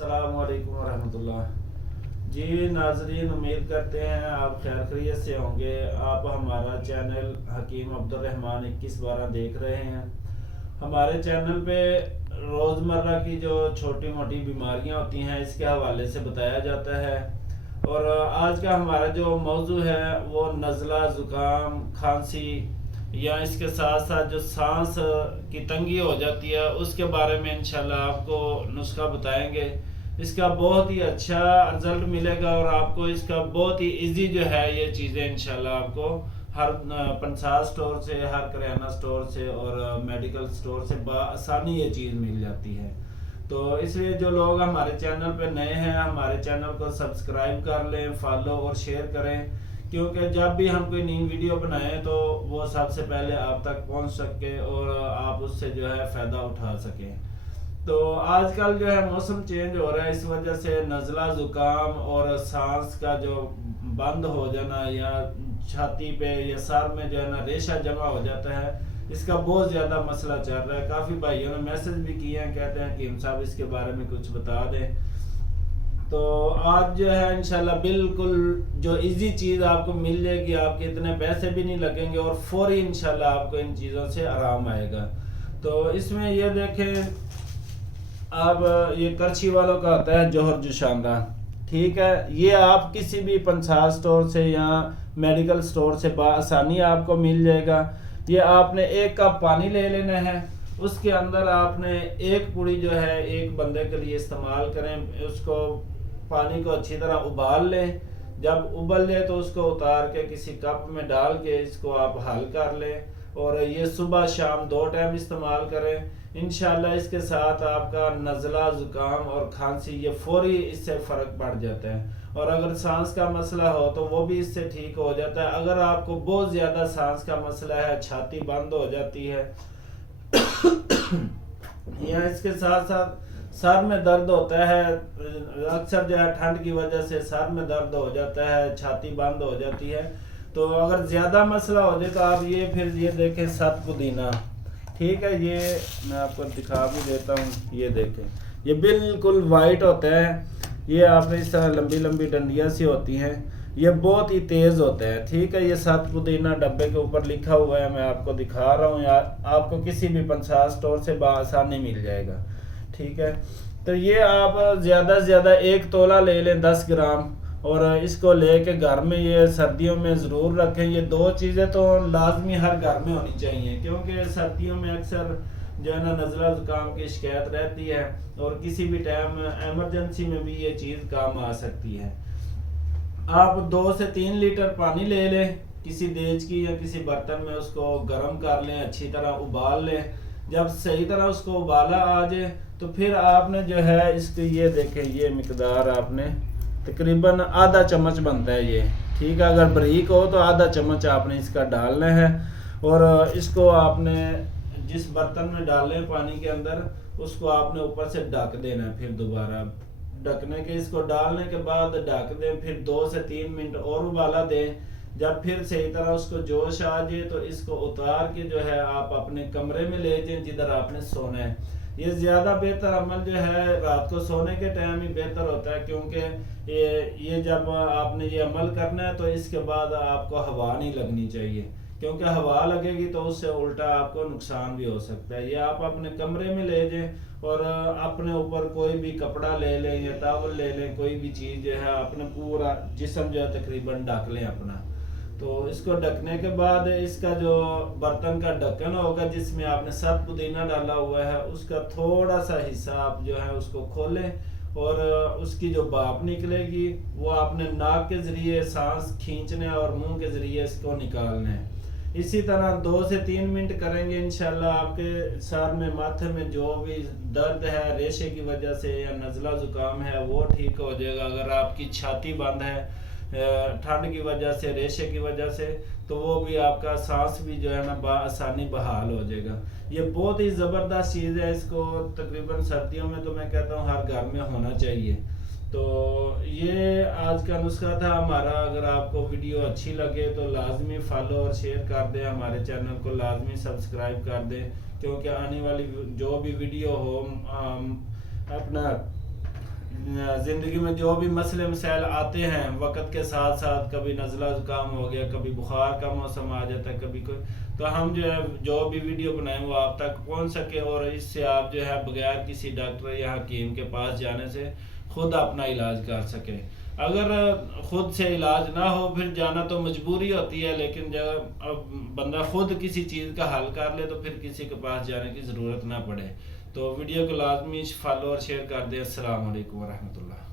अस्सलाम वालेकुम रहमतुल्लाह। जी नाजरीन, उम्मीद करते हैं आप खैर खैरियत से होंगे। आप हमारा चैनल हकीम अब्दुर्रहमान 2112 देख रहे हैं। हमारे चैनल पे रोज़मर्रा की जो छोटी मोटी बीमारियां होती हैं इसके हवाले से बताया जाता है। और आज का हमारा जो मौजू है वो नज़ला, ज़ुकाम, खांसी या इसके साथ साथ जो सांस की तंगी हो जाती है उसके बारे में इंशाल्लाह आपको नुस्खा बताएंगे। इसका बहुत ही अच्छा रिजल्ट मिलेगा और आपको इसका बहुत ही इजी जो है ये चीज़ें इंशाल्लाह आपको हर पंसार स्टोर से, हर किराना स्टोर से और मेडिकल स्टोर से बआसानी ये चीज़ मिल जाती है। तो इसलिए जो लोग हमारे चैनल पे नए हैं हमारे चैनल को सब्सक्राइब कर लें, फॉलो और शेयर करें, क्योंकि जब भी हम कोई नई वीडियो बनाएं तो वो सबसे पहले आप तक पहुंच सके और आप उससे जो है फ़ायदा उठा सकें। तो आजकल जो है मौसम चेंज हो रहा है, इस वजह से नज़ला, ज़ुकाम और सांस का जो बंद हो जाना या छाती पे या सर में जो है ना रेशा जमा हो जाता है, इसका बहुत ज़्यादा मसला चल रहा है। काफ़ी भाइयों ने मैसेज भी किए हैं, कहते हैं कि हम साहब इसके बारे में कुछ बता दें। तो आज जो है इंशाल्लाह बिल्कुल जो इजी चीज़ आपको मिल जाएगी, आपके इतने पैसे भी नहीं लगेंगे और फौरी इंशाल्लाह आपको इन चीज़ों से आराम आएगा। तो इसमें ये देखें आप, ये करछी वालों का होता है जोहर जुशांदा, ठीक है। ये आप किसी भी पंसार स्टोर से या मेडिकल स्टोर से बआसानी आपको मिल जाएगा। ये आपने 1 कप पानी ले लेना है, उसके अंदर आपने 1 पुड़ी जो है एक बंदे के लिए इस्तेमाल करें। उसको पानी को अच्छी तरह उबाल लें, जब उबल जाए तो उसको उतार के किसी कप में डाल के इसको आप हल कर लें और ये सुबह शाम 2 टाइम इस्तेमाल करें। इंशाल्लाह इसके साथ आपका नज़ला, ज़ुकाम और खांसी ये फौरी इससे फ़र्क पड़ जाता है। और अगर सांस का मसला हो तो वो भी इससे ठीक हो जाता है। अगर आपको बहुत ज़्यादा सांस का मसला है, छाती बंद हो जाती है या इसके साथ साथ सर में दर्द होता है, अक्सर जो है ठंड की वजह से सर में दर्द हो जाता है, छाती बंद हो जाती है, तो अगर ज़्यादा मसला हो जाए तो आप ये देखें 7 पुदीना, ठीक है। ये मैं आपको दिखा भी देता हूँ, ये देखें ये बिल्कुल वाइट होता है। ये आपने इस तरह लंबी लंबी डंडियाँ सी होती हैं, ये बहुत ही तेज़ होता है, ठीक है। ये 7 पुदीना डब्बे के ऊपर लिखा हुआ है, मैं आपको दिखा रहा हूँ यार, आपको किसी भी पंसार स्टोर से बआसानी मिल जाएगा, ठीक है। तो ये आप ज़्यादा से ज़्यादा 1 तोला ले लें, 10 ग्राम, और इसको लेके घर में ये सर्दियों में ज़रूर रखें। ये 2 चीज़ें तो लाजमी हर घर में होनी चाहिए, क्योंकि सर्दियों में अक्सर जो है ना नज़ला ज़ुकाम की शिकायत रहती है और किसी भी टाइम एमरजेंसी में भी ये चीज़ काम आ सकती है। आप 2 से 3 लीटर पानी ले लें किसी देज की या किसी बर्तन में, उसको गर्म कर लें, अच्छी तरह उबाल लें। जब सही तरह उसको उबाला आ जाए तो फिर आपने जो है इसके ये देखें, ये मिकदार आपने तकरीबन आधा चम्मच बनता है ये, ठीक है। अगर बारीक हो तो आधा चम्मच आपने इसका डालना है और इसको आपने जिस बर्तन में डालें पानी के अंदर उसको आपने ऊपर से ढक देना है। फिर दोबारा ढकने के इसको डालने के बाद ढक दें, फिर 2 से 3 मिनट और उबाला दें। जब फिर सही तरह उसको जोश आ जाए तो इसको उतार के जो है आप अपने कमरे में ले जाएं जिधर आपने सोना है। ये ज़्यादा बेहतर अमल जो है रात को सोने के टाइम ही बेहतर होता है, क्योंकि ये जब आपने ये अमल करना है तो इसके बाद आपको हवा नहीं लगनी चाहिए, क्योंकि हवा लगेगी तो उससे उल्टा आपको नुकसान भी हो सकता है। ये आप अपने कमरे में ले जाएं और अपने ऊपर कोई भी कपड़ा ले लें या टॉवल ले लें, कोई भी चीज़ जो है अपने पूरा जिस्म जो है तकरीबन ढक लें अपना। तो इसको ढकने के बाद इसका जो बर्तन का ढक्कन होगा जिसमें आपने 7 पुदीना डाला हुआ है उसका थोड़ा सा हिस्सा आप जो है उसको खोलें और उसकी जो भाप निकलेगी वो आपने नाक के ज़रिए सांस खींचने और मुंह के ज़रिए इसको निकालना है। इसी तरह 2 से 3 मिनट करेंगे, इंशाल्लाह आपके सर में, माथे में जो भी दर्द है रेशे की वजह से या नज़ला ज़ुकाम है वो ठीक हो जाएगा। अगर आपकी छाती बंद है ठंड की वजह से, रेशे की वजह से, तो वो भी आपका सांस भी जो है ना बआसानी बहाल हो जाएगा। ये बहुत ही ज़बरदस्त चीज़ है, इसको तकरीबन सर्दियों में तो मैं कहता हूँ हर घर में होना चाहिए। तो ये आज का नुस्खा था हमारा। अगर आपको वीडियो अच्छी लगे तो लाजमी फॉलो और शेयर कर दें, हमारे चैनल को लाजमी सब्सक्राइब कर दें, क्योंकि आने वाली जो भी वीडियो हो अपना زندگی میں جو بھی مسئلے مسائل آتے ہیں وقت کے ساتھ ساتھ، کبھی نزلہ زکام ہو گیا، کبھی بخار کا موسم آ جاتا ہے، کبھی کوئی، تو ہم جو ہے جو بھی ویڈیو بنائیں وہ آپ تک پہنچ سکے، اور اس سے آپ جو ہے بغیر کسی ڈاکٹر یا حکیم کے پاس جانے سے خود اپنا علاج کر سکیں۔ اگر خود سے علاج نہ ہو پھر جانا تو مجبوری ہوتی ہے، لیکن جب بندہ خود کسی چیز کا حل کر لے تو پھر کسی کے پاس جانے کی ضرورت نہ پڑے۔ تو ویڈیو کو لازمی فالو اور شیئر کر دیں۔ السلام علیکم ورحمۃ اللہ۔